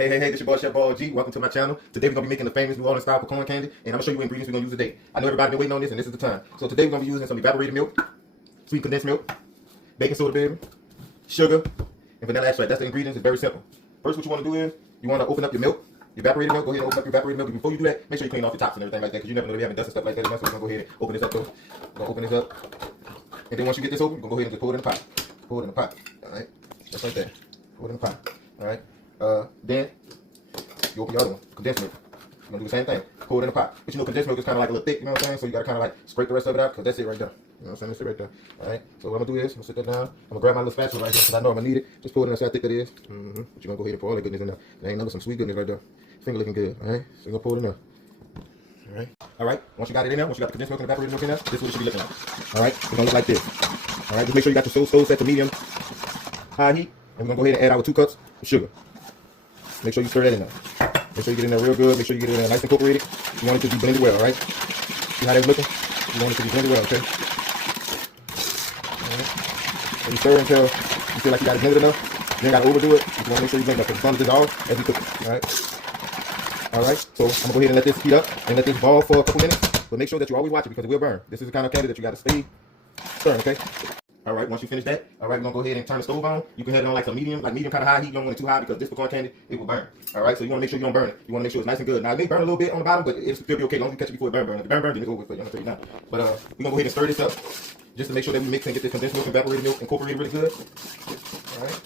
Hey, this your boy Chef Ball G. Welcome to my channel. Today we're going to be making the famous New Orleans style pecan candy, and I'm going to show you what ingredients we're going to use today. I know everybody's been waiting on this, and this is the time. So today we're going to be using some evaporated milk, sweet condensed milk, baking soda, baby, sugar, and vanilla extract. That's the ingredients. It's very simple. First, what you want to do is you want to open up your milk, your evaporated milk. Go ahead and open up your evaporated milk. Before you do that, make sure you clean off the tops and everything like that, because you never know if you haven't dust and stuff like that. So we're going to go ahead and open this up, though. We're going to open this up. And then once you get this open, you're going to go ahead and just pour it in the pot. Pour it in the pot. All right? Just like that. Pour it in the pot. All right? Then you open your other one, condensed milk. You're gonna do the same thing. Pour it in the pot. But you know, condensed milk is kind of like a little thick, you know what I'm saying? So you gotta kind of like scrape the rest of it out, because that's it right there. You know what I'm saying? That's it right there. Alright? So what I'm gonna do is, I'm gonna sit that down. I'm gonna grab my little spatula right here, because I know I'm gonna need it. Just pour it in there, see how thick that is. But you're gonna go ahead and pour all the goodness in there. There ain't nothing, some sweet goodness right there. Finger looking good, alright? So you're gonna pour it in there. Alright? Once you got it in there, once you got the condensed milk and evaporated milk in there, this is what it should be looking like. Alright? It's gonna look like this. Alright? Just make sure you got the stove set to medium high heat. And we're gonna go ahead and add our 2 cups of sugar. Make sure you stir that in there. Make sure you get in there real good. Make sure you get it in there nice and incorporated. You want it to be blended well, alright? See how that's looking? You want it to be blended well, okay? Alright. So you stir until you feel like you got it blended enough. You ain't got to overdo it. You want to make sure you blend it up, because it's going to dissolve as you cook it, alright? Alright, so I'm going to go ahead and let this heat up and let this ball for a couple minutes. But make sure that you always watch it, because it will burn. This is the kind of candy that you got to stay stirring, okay? Alright, once you finish that, alright, we're going to go ahead and turn the stove on. You can have it on like medium kind of high heat. You don't want it too high, because this pecan candy, it will burn. Alright, so you want to make sure you don't burn it. You want to make sure it's nice and good. Now, it may burn a little bit on the bottom, but it'll still be okay. As long as you catch it before it burn. If it burn, then it's over with, I'm going to tell you now. But we're going to go ahead and stir this up, just to make sure that we mix and get this condensed milk and evaporated milk incorporated really good. Alright.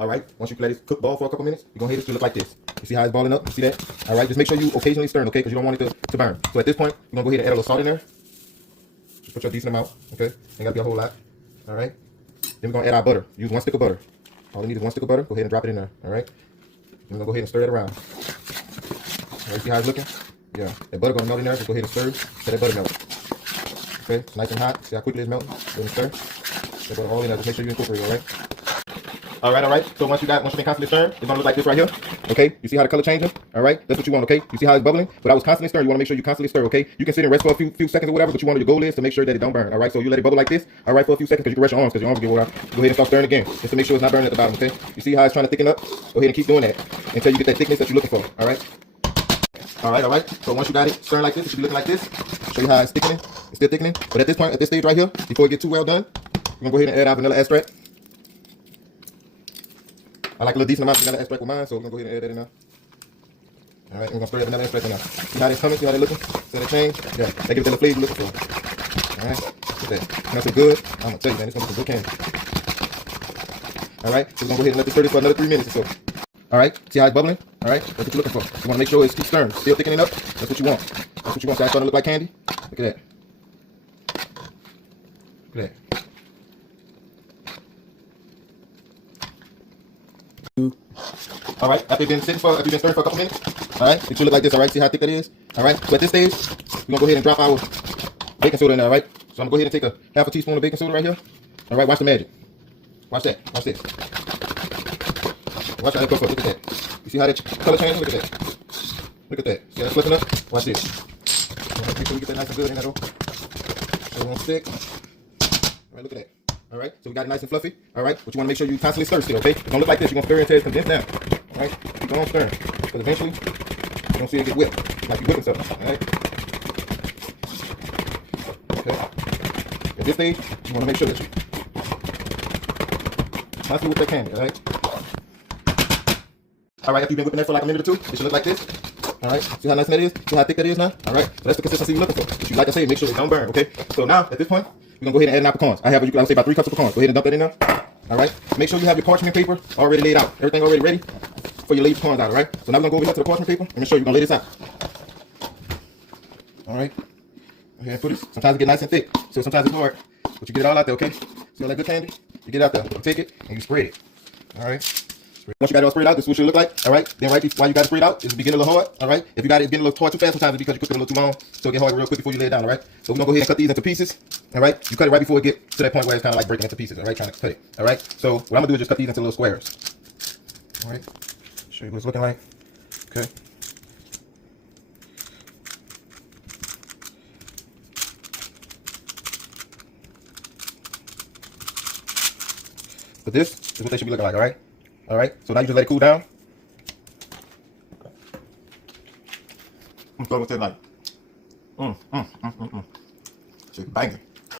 Alright, once you let it cook ball for a couple minutes, you're going to hit it to look like this. You see how it's balling up? You see that? Alright, just make sure you occasionally stir, okay? Because you don't want it to burn. So at this point, you're going to go ahead and add a little salt in there. Just put your decent amount, okay? Ain't got to be a whole lot. Alright? Then we're going to add our butter. Use 1 stick of butter. All you need is 1 stick of butter. Go ahead and drop it in there, alright? Then we're going to go ahead and stir it around. Alright, see how it's looking? Yeah, that butter going to melt in there. Just go ahead and stir till that butter melts. Okay, it's nice and hot. See how quickly it's melting? Go ahead and stir. That butter all in there. Just make sure you incorporate it, alright? Alright. So once you been constantly stirring, it's gonna look like this right here. Okay? You see how the color changing? Alright? That's what you want, okay? You see how it's bubbling? But I was constantly stirring. You want to make sure you constantly stir, okay? You can sit and rest for a few seconds or whatever, but your goal is to make sure that it don't burn. Alright? So you let it bubble like this, alright, for a few seconds, because you can rest your arms, because your arms will get wore out. Go ahead and start stirring again, just to make sure it's not burning at the bottom, okay? You see how it's trying to thicken up? Go ahead and keep doing that until you get that thickness that you're looking for. Alright? Alright. So once you got it stirring like this, it should be looking like this. Show you how it's thickening. It's still thickening. But at this point, at this stage right here, before it gets too well done, we're gonna go ahead and add our vanilla extract. I like a little decent amount of vanilla extract with mine, so we're going to go ahead and add that in there. Alright, we're going to stir that vanilla extract in there. See how that's coming? See how they're looking? See how they change? Yeah, they give it the flavor you're looking for. Alright, look at that. Smells so good. I'm going to tell you, man, it's going to be some good candy. Alright, so we're going to go ahead and let this stir this for another 3 minutes or so. Alright, see how it's bubbling? Alright, that's what you're looking for. You want to make sure it's keep stirring, still thickening up. That's what you want. That's what you want. See how it's starting to look like candy? Look at that. Look at that. Alright, after you've been stirring for a couple minutes, alright, it should look like this, alright, see how thick that is? Alright, so at this stage, we're gonna go ahead and drop our baking soda in there, alright? So I'm gonna go ahead and take a half a teaspoon of baking soda right here. Alright, watch the magic. Watch that, watch this. Watch how that go for it, look at that. You see how that color changing? Look at that. Look at that. See how that's flipping up? Watch this. Alright, make sure we get that nice and good in there though. So it won't stick. Alright, look at that. Alright, so we got it nice and fluffy. Alright, but you want to make sure you constantly stir still, okay? It's going to look like this. You're going to stir it until it's condensed down. Alright, keep on stirring. Because eventually, you're going to see it get whipped. Like you whipping something. Alright? Okay. At this stage, you want to make sure that you constantly whip that candy, alright? Alright, after you've been whipping that for like a minute or two, it should look like this. Alright, see how nice that is? See how thick that is now? Alright, so that's the consistency you're looking for. Like I say, make sure it don't burn, okay? So now, at this point, we're going to go ahead and add in our pecans. I would say about 3 cups of pecans. Go ahead and dump that in there. Alright. Make sure you have your parchment paper already laid out. Everything already ready for your laid pecans out, alright? So now we're going to go over here to the parchment paper. Let me show you. We're going to lay this out. Alright. Go ahead and put it. Sometimes it gets nice and thick. So sometimes it's hard. But you get it all out there, okay? See all that good candy? You get it out there. You take it and you spread it. Alright. Once you got it all sprayed out, this is what it should look like. Alright. Then right while you got it sprayed out, it's getting a little hard. Alright. If you got it getting a little hard too fast, sometimes it's because you cooked it a little too long. So it get hard real quick before you lay it down, alright? So we're gonna go ahead and cut these into pieces. Alright. You cut it right before it get to that point where it's kinda like breaking into pieces, alright? Trying to cut it. Alright. So what I'm gonna do is just cut these into little squares. Alright. Show you what it's looking like. Okay. But this is what they should be looking like, all right? All right, so now you just let it cool down. I'm going to say like, shit banging.